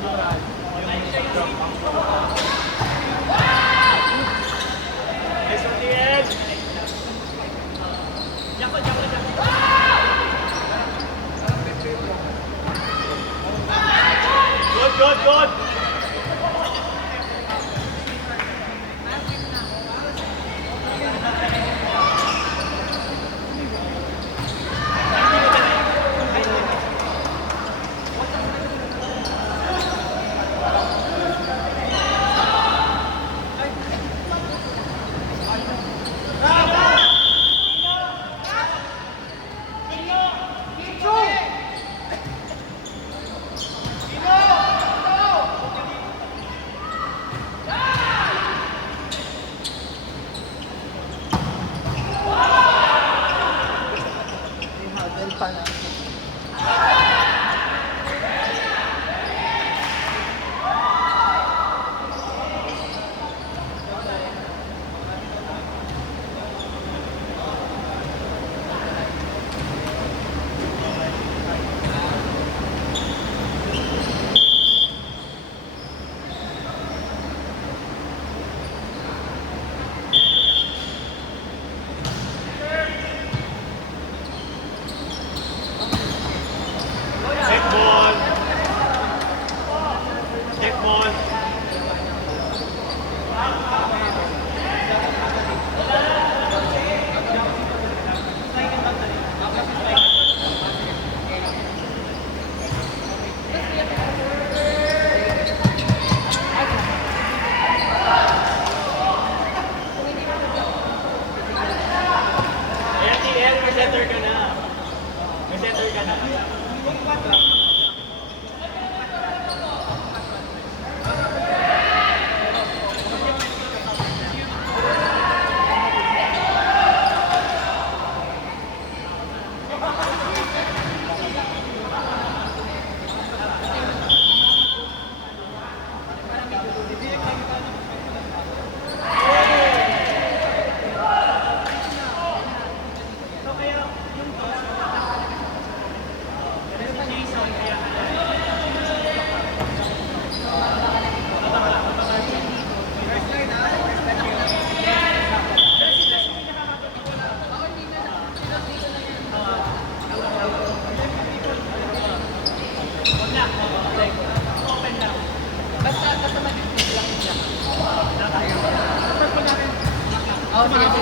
Good. Sige.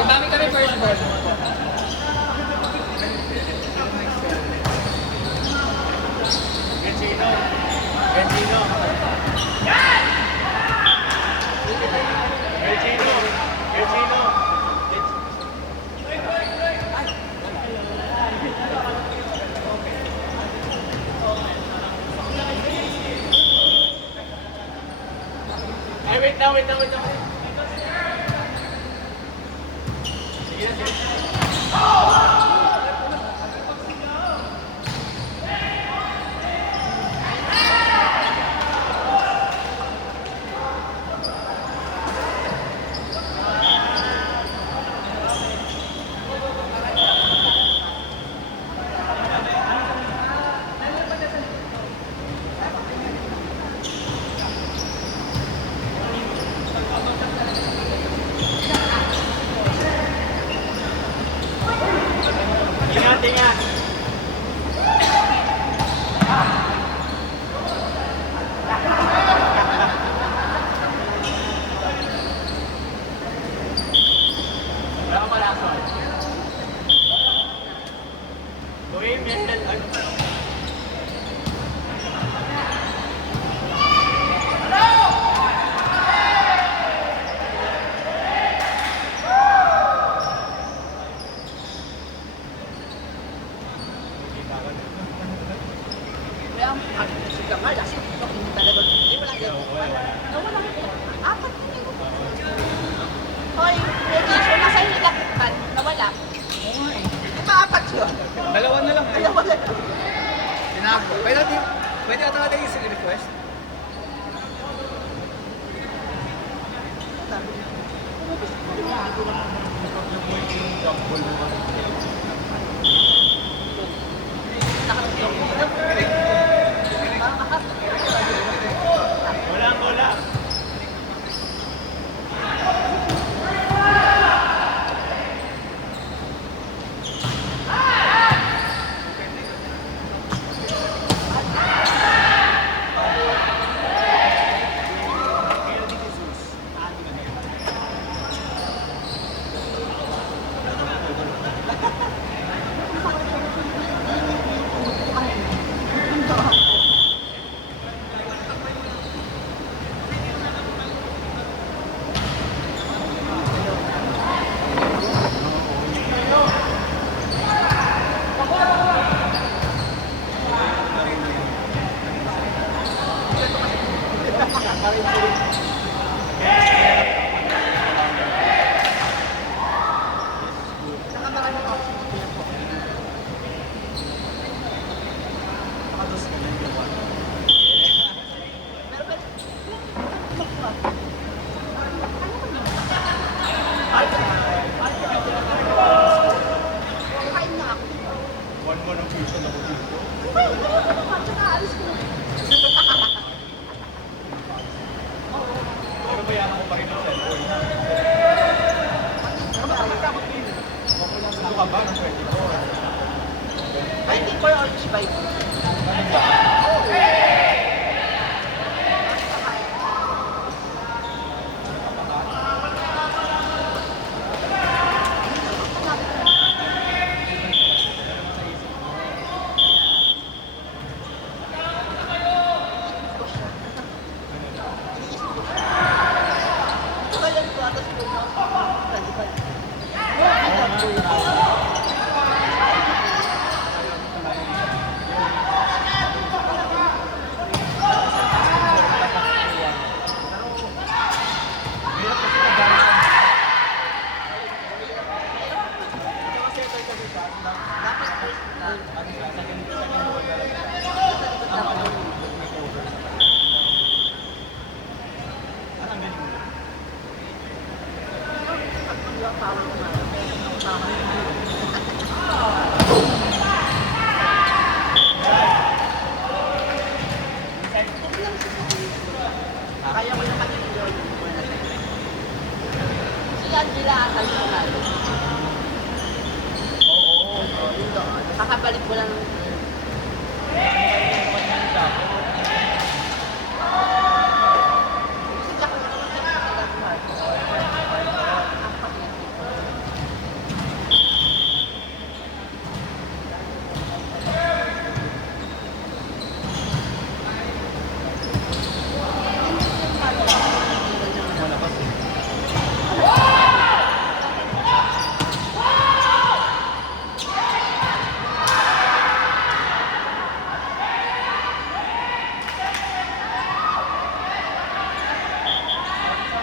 Dami kami first ball. Wait lang. Ingat. Wala ka malason. Gawin, mental. Hoy, revision na sa'yo nilakitan. Nawala. Maapat yun. Dalawa na lang eh. Dalawa na. Tinago. Pwede ata natin yung request? Kaya ko naman yun. Si Angela Calderon. Kakabalik ko lang.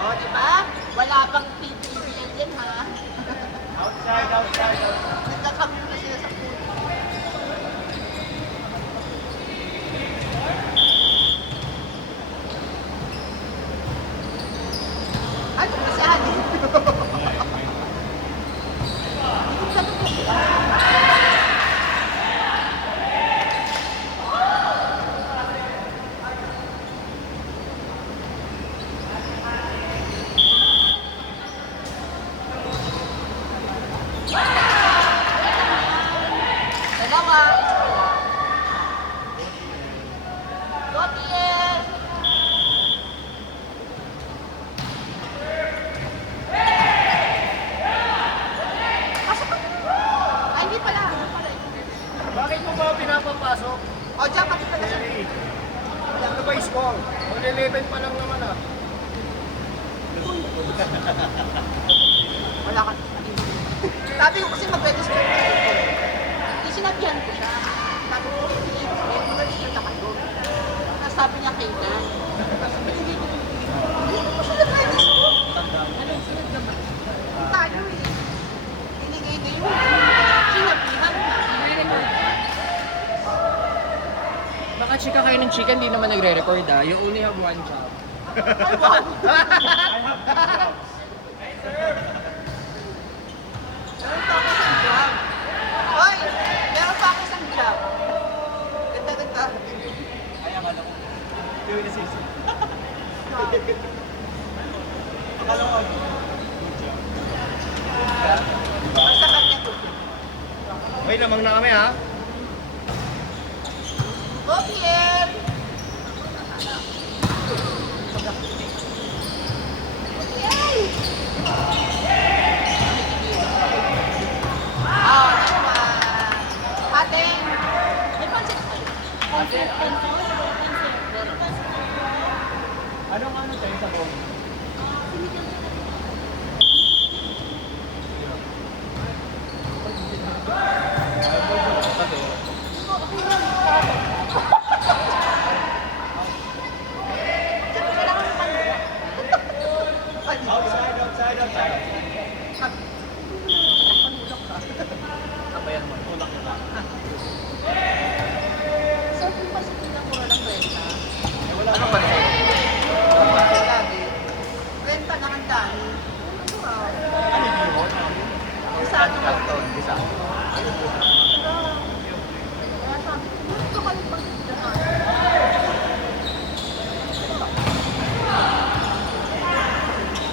O, di ba? Wala pang PPV yan din, ha? Outside. Nagkakamyo na sila sa food. Ay, kumasahan. Dalawa, isa lang. Gotier! Pasok ka. Ay, hindi pala. Bakit mo ba pinapapasok? O, diyan ka kita kasi. Ano ba yung score? 11 pa lang naman ah. Wala ka. Sabi ko kasi mag-register ka. Hindi sinabihan ko siya. Sabi ko, hindi, mag-register na kayo. Tapos sabi niya kay Nan. Sabi ko, hindi ko siya nag-register. Tayo eh. Binigay na yun. Sinabihan na. Baka chika kayo ng chika, hindi naman nagre-record ah. You only have one job. Ay, wow. Meron pa ako isang job. Hoy! Meron pa ako isang job. Ganda. Kaya akala ko. Yung inisisi. Akala ko ano. Ang sakat niya to. Okay, lamang na kami ha. Go, Pierre! Yay! Ah, naman. Ate, may pansit ka? Pansit. Anong ano tayo sa bong? Siyempre, kailangan mo pansit. Outside. Panulok ka. Abayan mo. Tulak na lang. So, kung pansit lang mura ng renta. Wala Ano ka ba? Lagi. Renta na ang dami. Ano yun? Isa ano ka? Isa. Kaya sabi ko, gusto ka rin pagsidahan.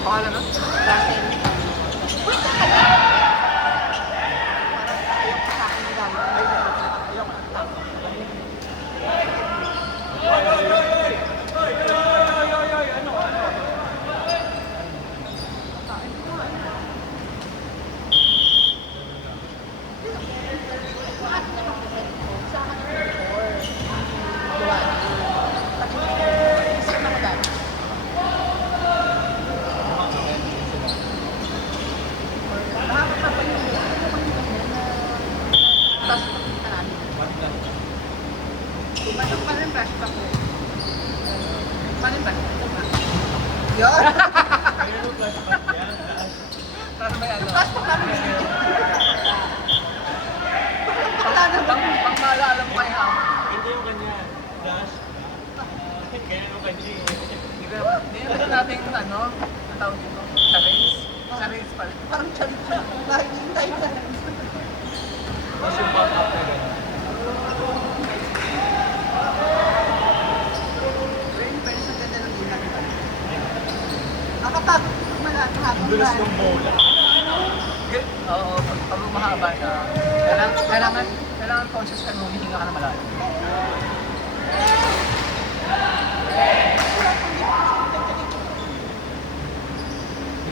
Pangalan na? Kasi, wait ka na. Parang ayaw ko sa akin ng gamit. Ayaw ko ng tao. Paano ba yan? Yung plastic namin binigyan. Wala na ba? Pang maalala mo kayo ako. Ito yung kanya. Dash. Kaya yung kanya. Hindi na natin ano, ang tawag dito, sa race. Sa race pala. Parang chalita. Nakikintay na. Tapos yung back up na gano'n. Pero pwede sa ganda ng ilang ba? Nakapagod malaki hapon Dulas ng bola. Oo, pag mahaba siya, kailangan conscious ka nung humihinga ka na malalim.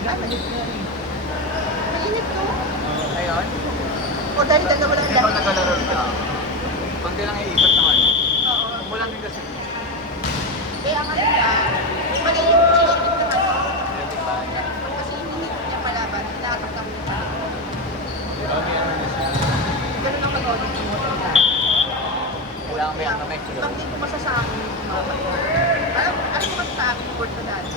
Mainit na yun. Mainit to. Ayun. O dahil dalawa lang Hindi pag naglalaro ka, pag di lang iibat naman. Oo. Umulan din kasi. Kaya nga nila, mali yung chichikin naman. Kasi hindi niya palaban, hinatakap niya pa. Grabe ano na siya. Ganun ang pag-audit ng motor na. Kailangan may ano, may flow. Pag di ko masasabi yung mga kayo. Ano mo sa akin word ko dati?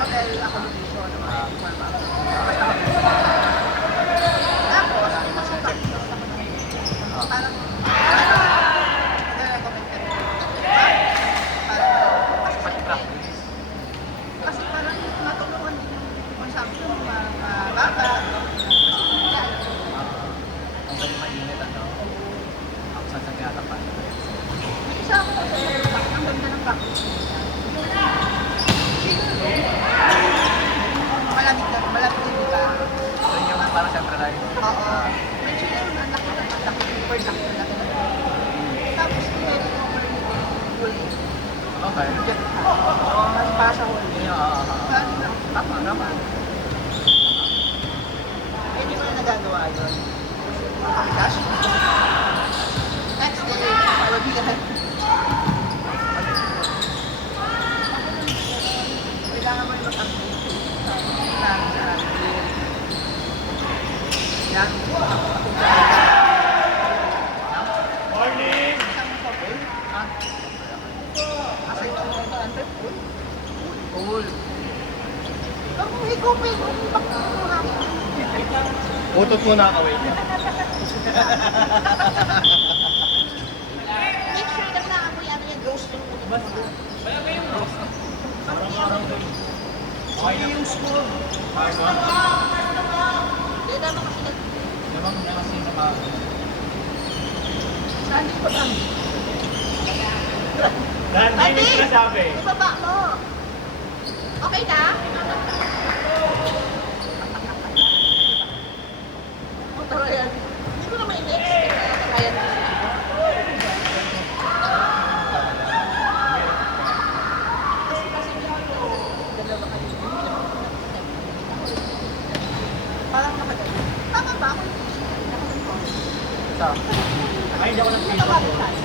Hotel accommodation. Basta kami. Tapos, masutak ko sa mga. Parang, nag-recommend ka rin. Diba? Parang, Practice. kasi parang matulungan din yung consumption, parang baba. Kasi yan. Ang galing mainit ano. Ako saan sa tinatapan. Isa ako, ang ganda ng practice niya. Malamig din, di ba? Yun yung parang siyempre lang. Oo. May chiller na laki na laki, super laki na laki. Tapos, pwede mo huli. Okay. Mas para sa huli. Yun yung Parang na. tama naman. Hindi ko na nagagawa yun. Cash. Next day, mawabihan. Kailangan mo yung mag-update. Yan. Morning! Kasi ito mo ito, ang full. Cool. Ang higupin, bakit mo namin? Utot mo na kaway niya. Make sure na naamoy ano yung ghost yung ulit mo. Okay yung school. Hindi naman kasi nag... Namang niya kasi naka... Saan ko lang? Dahil hindi may sinasabi. Ibaba mo. Okay na? Motor yan. Hindi ko na may next. Kaya na. Kasi dalawa kayo. Parang nakagalit. Tama ba ako? Sa, Ay, hindi ako nag-feel. Tawagin tayo.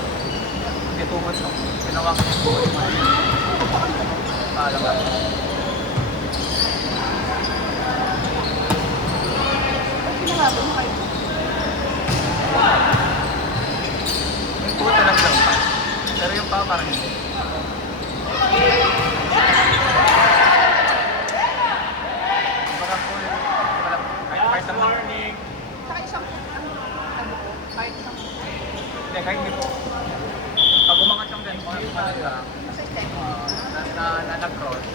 hindi too much ako. Ginawa ko yung buhay mo. Paalam ka. Pinangabo mo kayo. May puto lang lang pa. Pero yung pa parang hindi. Parang full. Kahit naman. Morning! Saka isang ano ko, kahit isang Hindi, kahit hindi po. Pag umangat yung ganito, talaga, kasi step. na nag-cross.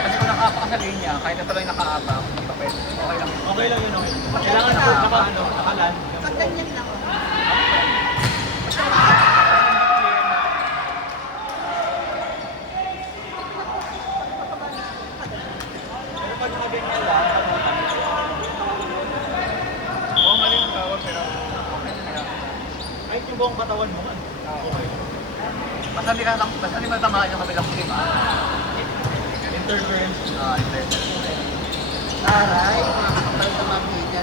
Kasi kung nakaapa ka sa linya, kahit na tuloy nakaapa, hindi pa pwede. Okay lang. Okay lang yun, okay. Kailangan naka-land. Pag ganyan lang. Pero pag nakaganyan lang, Oo, mali yung tawag, pero okay talaga. kahit yung buong katawan mo, okay. Basta hindi matamaan yung kabilang team. Interference. Aray, mga kapal sa mga media.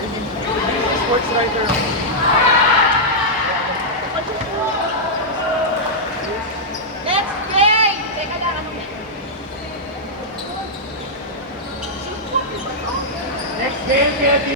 Sports writer. Let's play! Teka lang, ano Next game, Kevin!